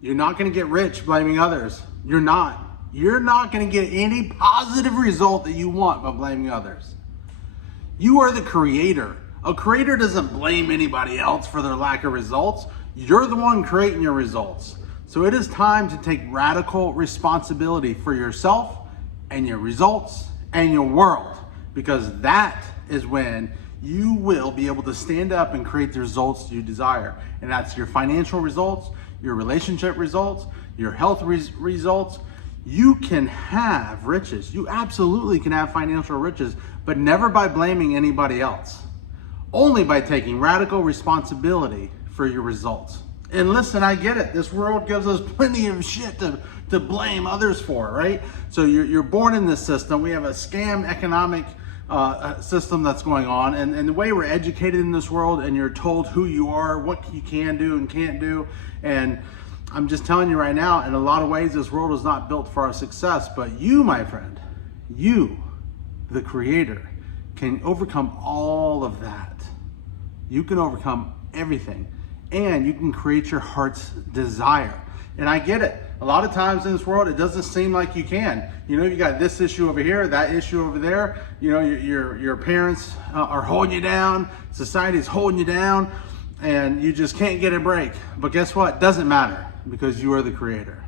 You're not going to get rich blaming others. You're not. You're not going to get any positive result that you want by blaming others. You are the creator. A creator doesn't blame anybody else for their lack of results. You're the one creating your results. So it is time to take radical responsibility for yourself and your results and your world, because that is when you will be able to stand up and create the results you desire. And that's your financial results, your relationship results, your health results. You can have riches. You absolutely can have financial riches, but never by blaming anybody else. Only by taking radical responsibility for your results. And listen, I get it. This world gives us plenty of shit to blame others for, right? So you're born in this system. We have a scam economic system that's going on. And the way we're educated in this world, and you're told who you are, what you can do and can't do. And I'm just telling you right now, in a lot of ways, this world is not built for our success. But you, my friend, you, the creator, can overcome all of that. You can overcome everything, and you can create your heart's desire. And I get it. A lot of times in this world, it doesn't seem like you can. You know, you got this issue over here, that issue over there. You know, your parents are holding you down. Society's holding you down, and you just can't get a break. But guess what? It doesn't matter, because you are the creator.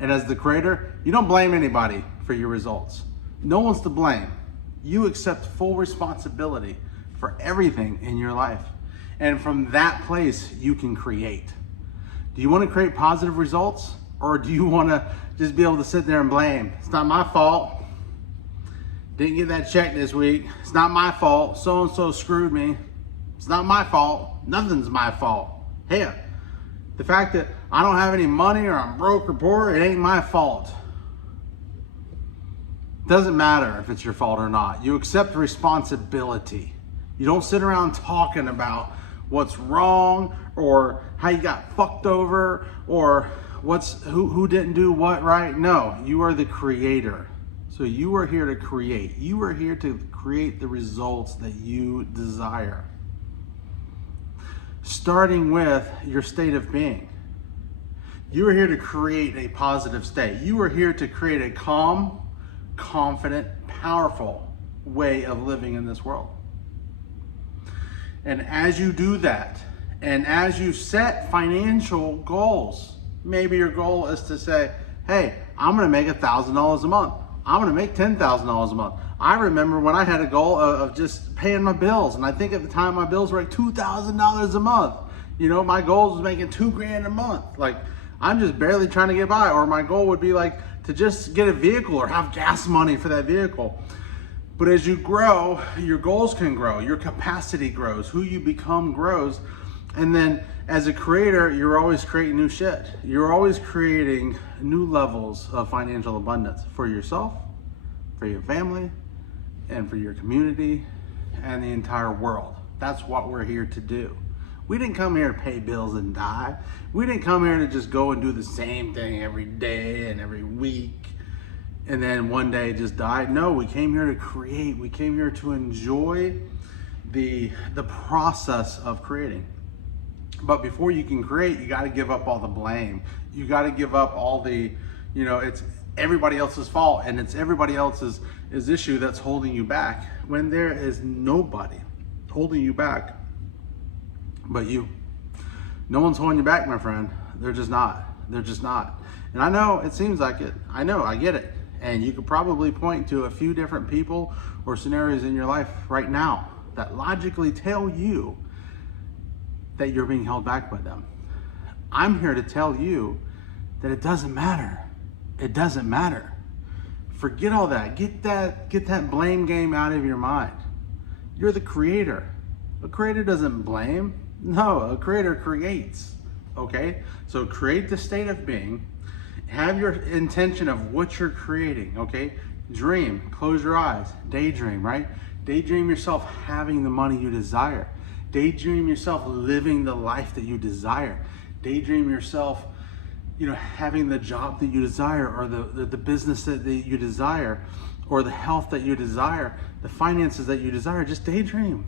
And as the creator, you don't blame anybody for your results. No one's to blame. You accept full responsibility for everything in your life. And from that place, you can create. Do you want to create positive results? Or do you want to just be able to sit there and blame? It's not my fault. Didn't get that check this week. It's not my fault. So-and-so screwed me. It's not my fault. Nothing's my fault. Hell, the fact that I don't have any money, or I'm broke or poor, it ain't my fault. Doesn't matter if it's your fault or not. You accept responsibility. You don't sit around talking about what's wrong, or how you got fucked over, or who didn't do what right. No, you are the creator. So you are here to create. You are here to create the results that you desire. Starting with your state of being. You are here to create a positive state. You are here to create a calm, confident, powerful way of living in this world. And as you do that, and as you set financial goals, maybe your goal is to say, hey, I'm gonna make $1,000 a month. I'm gonna make $10,000 a month. I remember when I had a goal of just paying my bills, and I think at the time my bills were like $2,000 a month. You know, my goal was making $2,000 a month. Like, I'm just barely trying to get by. Or my goal would be like to just get a vehicle or have gas money for that vehicle. But as you grow, your goals can grow, your capacity grows, who you become grows. And then as a creator, you're always creating new shit. You're always creating new levels of financial abundance for yourself, for your family, and for your community, and the entire world. That's what we're here to do. We didn't come here to pay bills and die. We didn't come here to just go and do the same thing every day and every week, and then one day just die. No, we came here to create. We came here to enjoy the process of creating. But before you can create, you got to give up all the blame. You got to give up all the, you know, it's everybody else's fault, and it's everybody else's issue that's holding you back, when there is nobody holding you back but you. No one's holding you back, my friend. They're just not. They're just not. And I know it seems like it. I know, I get it. And you could probably point to a few different people or scenarios in your life right now that logically tell you that you're being held back by them. I'm here to tell you that it doesn't matter. It doesn't matter. Forget all that. Get that blame game out of your mind. You're the creator. A creator doesn't blame. No, a creator creates. Okay? So create the state of being. Have your intention of what you're creating. Okay? Dream. Close your eyes. Daydream, right? Daydream yourself having the money you desire. Daydream yourself living the life that you desire. Daydream yourself, you know, having the job that you desire, or the business that you desire, or the health that you desire, the finances that you desire. Just daydream.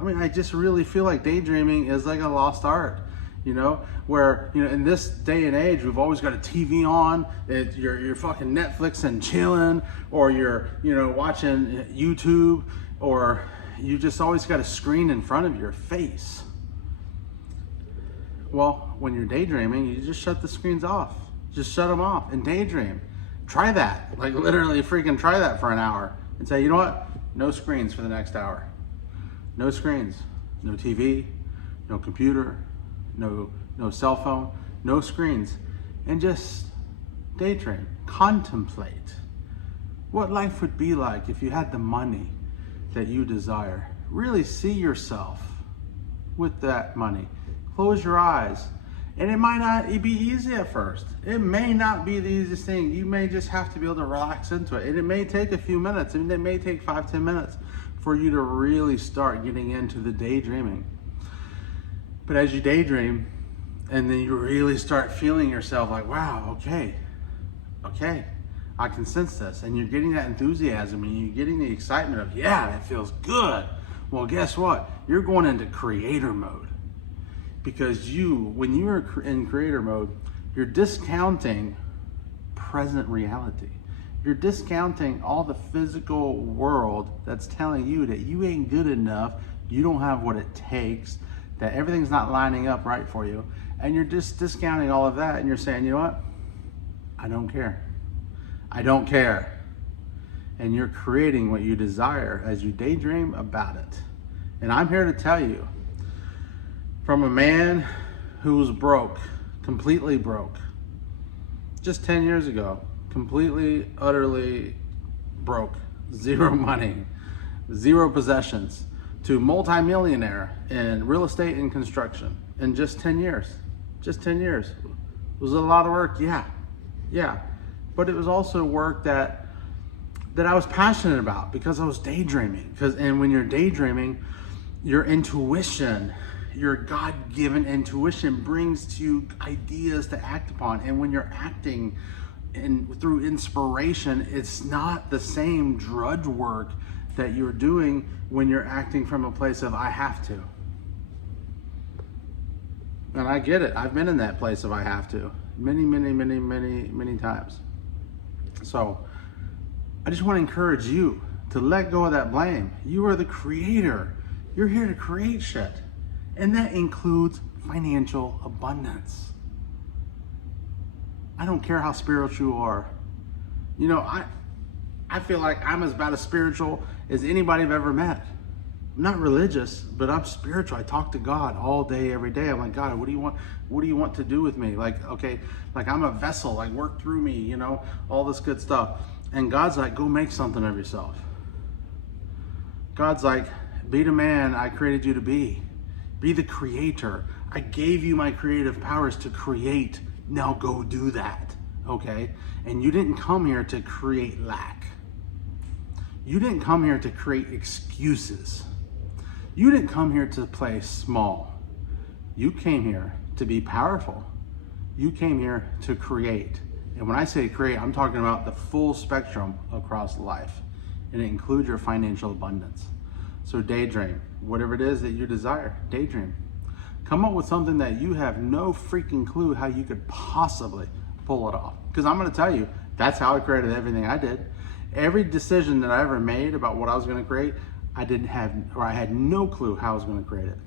I mean, I just really feel like daydreaming is like a lost art. where, in this day and age, we've always got a TV on, you're fucking Netflix and chilling, or you're, watching YouTube, or you just always got a screen in front of your face. Well, when you're daydreaming, you just shut the screens off. Just shut them off and daydream. Try that. Like literally freaking try that for an hour and say, you know what? No screens for the next hour. No screens. No TV, no computer, no cell phone, no screens. And just daydream. Contemplate what life would be like if you had the money that you desire. Really see yourself with that money. Close your eyes. And it might not be easy at first. It may not be the easiest thing. You may just have to be able to relax into it. And it may take a few minutes. It may take 5-10 minutes for you to really start getting into the daydreaming. But as you daydream, and then you really start feeling yourself like, wow, okay, I can sense this. And you're getting that enthusiasm and you're getting the excitement of, yeah, that feels good. Well, guess what? You're going into creator mode. Because when you are in creator mode, you're discounting present reality. You're discounting all the physical world that's telling you that you ain't good enough, you don't have what it takes, that everything's not lining up right for you. And you're just discounting all of that and you're saying, you know what? I don't care. I don't care. And you're creating what you desire as you daydream about it. And I'm here to tell you, from a man who was broke, completely broke, just 10 years ago, completely, utterly broke, zero money, zero possessions, to multimillionaire in real estate and construction in just 10 years. Just 10 years. Was it a lot of work? Yeah. But it was also work that I was passionate about because I was daydreaming. And when you're daydreaming, your intuition, your God-given intuition brings to you ideas to act upon. And when you're acting through inspiration, it's not the same drudge work that you're doing when you're acting from a place of I have to. And I get it. I've been in that place of I have to many times. So I just want to encourage you to let go of that blame. You are the creator. You're here to create shit. And that includes financial abundance. I don't care how spiritual you are. I feel like I'm about as spiritual as anybody I've ever met. I'm not religious, but I'm spiritual. I talk to God all day, every day. I'm like, God, what do you want? What do you want to do with me? Like, okay, like I'm a vessel, like work through me, all this good stuff. And God's like, go make something of yourself. God's like, be the man I created you to be. Be the creator. I gave you my creative powers to create. Now go do that, okay? And you didn't come here to create lack. You didn't come here to create excuses. You didn't come here to play small. You came here to be powerful. You came here to create. And when I say create, I'm talking about the full spectrum across life. And it includes your financial abundance. So daydream, whatever it is that you desire, daydream. Come up with something that you have no freaking clue how you could possibly pull it off. Because I'm going to tell you, that's how I created everything I did. Every decision that I ever made about what I was going to create, I had no clue how I was going to create it.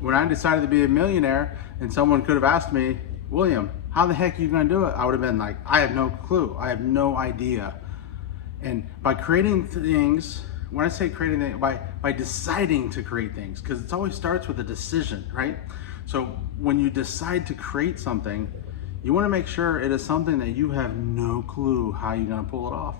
When I decided to be a millionaire and someone could have asked me, William, how the heck are you going to do it? I would have been like, I have no clue. I have no idea. And by creating things, when I say creating things, by deciding to create things, because it always starts with a decision, right? So when you decide to create something, you want to make sure it is something that you have no clue how you're going to pull it off.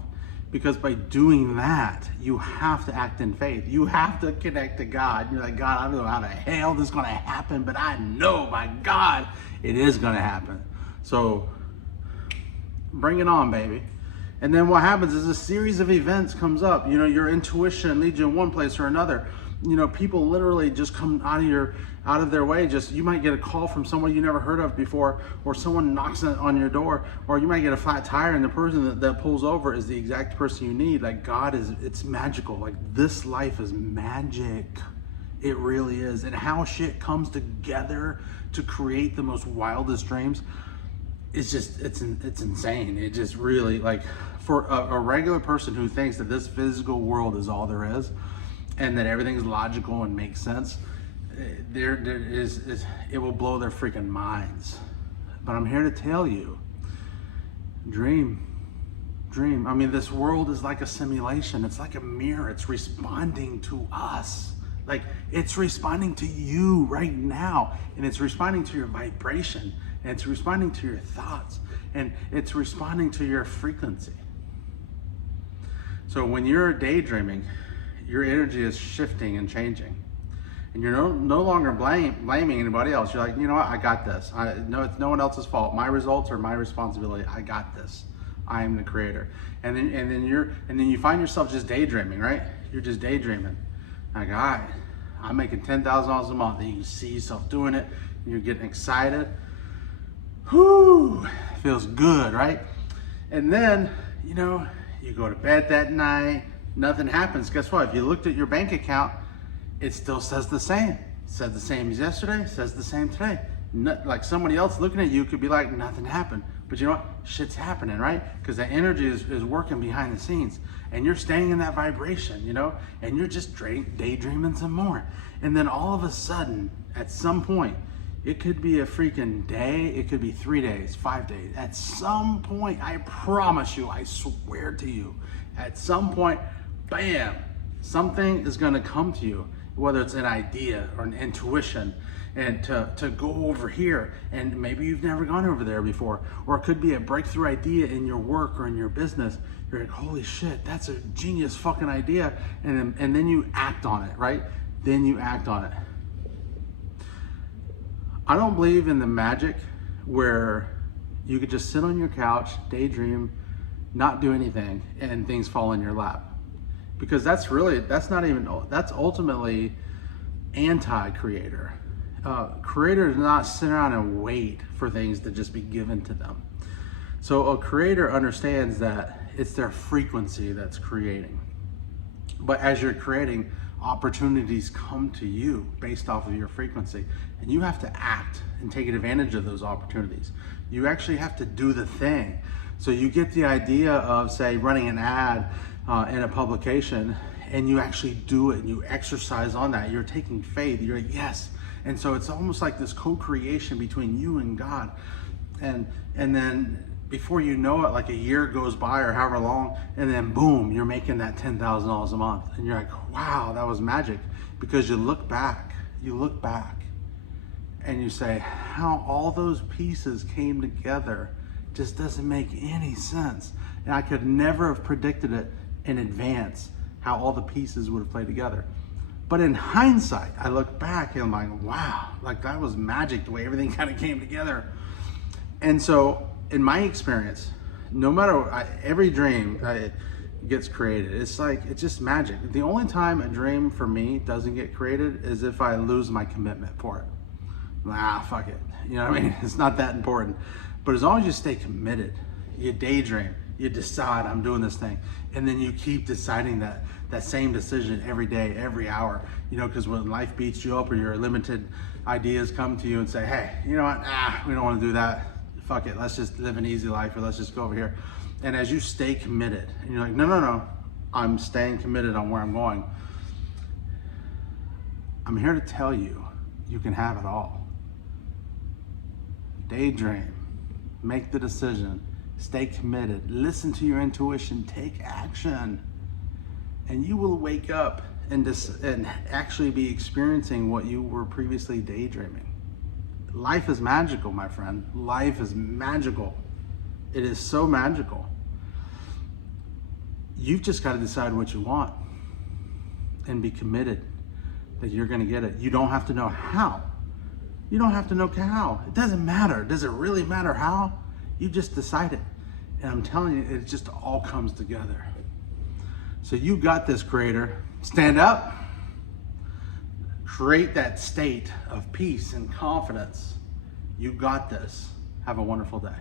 Because by doing that, you have to act in faith. You have to connect to God. You're like, God, I don't know how the hell this is going to happen, but I know, by God, it is going to happen. So bring it on, baby. And then what happens is a series of events comes up. Your intuition leads you in one place or another. People literally just come out of their way. You might get a call from someone you never heard of before, or someone knocks on your door, or you might get a flat tire and the person that pulls over is the exact person you need. Like, God it's magical. Like, this life is magic. It really is. And how shit comes together to create the most wildest dreams, it's just, it's insane. It just really, like, for a regular person who thinks that this physical world is all there is and that everything's logical and makes sense, it will blow their freaking minds. But I'm here to tell you, dream. I mean, this world is like a simulation. It's like a mirror. It's responding to us. Like, it's responding to you right now, and it's responding to your vibration, and it's responding to your thoughts, and it's responding to your frequency. So when you're daydreaming, your energy is shifting and changing, and you're no longer blaming anybody else. You're like, you know what, I got this. No, it's no one else's fault. My results are my responsibility. I got this. I am the creator. And then you find yourself just daydreaming, right? You're just daydreaming. Like, all right, I'm making $10,000 a month. And you see yourself doing it. And you're getting excited. Whoo, feels good, right? And then, you know, you go to bed that night. Nothing happens. Guess what? If you looked at your bank account, it still says the same. It said the same as yesterday. It says the same today. Like somebody else looking at you could be like, nothing happened. But you know what? Shit's happening, right? Because the energy is working behind the scenes. And you're staying in that vibration, you know? And you're just daydreaming some more. And then all of a sudden, at some point, it could be a freaking day. It could be 3 days, 5 days. At some point, I promise you, I swear to you, at some point, bam, something is going to come to you, whether it's an idea or an intuition, and to go over here, and maybe you've never gone over there before, or it could be a breakthrough idea in your work or in your business. You're like, holy shit, that's a genius fucking idea, and then you act on it, right? Then you act on it. I don't believe in the magic where you could just sit on your couch, daydream, not do anything, and things fall in your lap. Because that's ultimately anti-creator. Creators not sit around and wait for things to just be given to them. So a creator understands that it's their frequency that's creating. But as you're creating, opportunities come to you based off of your frequency, and you have to act and take advantage of those opportunities. You actually have to do the thing. So you get the idea of, say, running an ad in a publication, and you actually do it and you exercise on that. You're taking faith. You're like, yes. And so it's almost like this co-creation between you and God. And then before you know it, like a year goes by or however long, and then boom, you're making that $10,000 a month. And you're like, wow, that was magic. Because you look back and you say, how all those pieces came together just doesn't make any sense. And I could never have predicted it in advance, how all the pieces would have played together. But in hindsight, I look back and I'm like, wow, like that was magic, the way everything kind of came together. And so in my experience, no matter, every dream gets created. It's like, it's just magic. The only time a dream for me doesn't get created is if I lose my commitment for it. Fuck it. You know what I mean? It's not that important. But as long as you stay committed, you daydream, you decide, I'm doing this thing. And then you keep deciding that same decision every day, every hour, you know, because when life beats you up or your limited ideas come to you and say, hey, you know what, we don't want to do that. Fuck it, let's just live an easy life, or let's just go over here. And as you stay committed, and you're like, no, I'm staying committed on where I'm going. I'm here to tell you, you can have it all. Daydream, make the decision, stay committed, listen to your intuition, take action, and you will wake up and actually be experiencing what you were previously daydreaming. Life is magical, my friend. Life is magical. It is so magical. You've just got to decide what you want and be committed that you're going to get it. You don't have to know how. You don't have to know how. It doesn't matter. Does it really matter how? You just decide it. And I'm telling you, it just all comes together. So you got this, creator. Stand up. Create that state of peace and confidence. You got this. Have a wonderful day.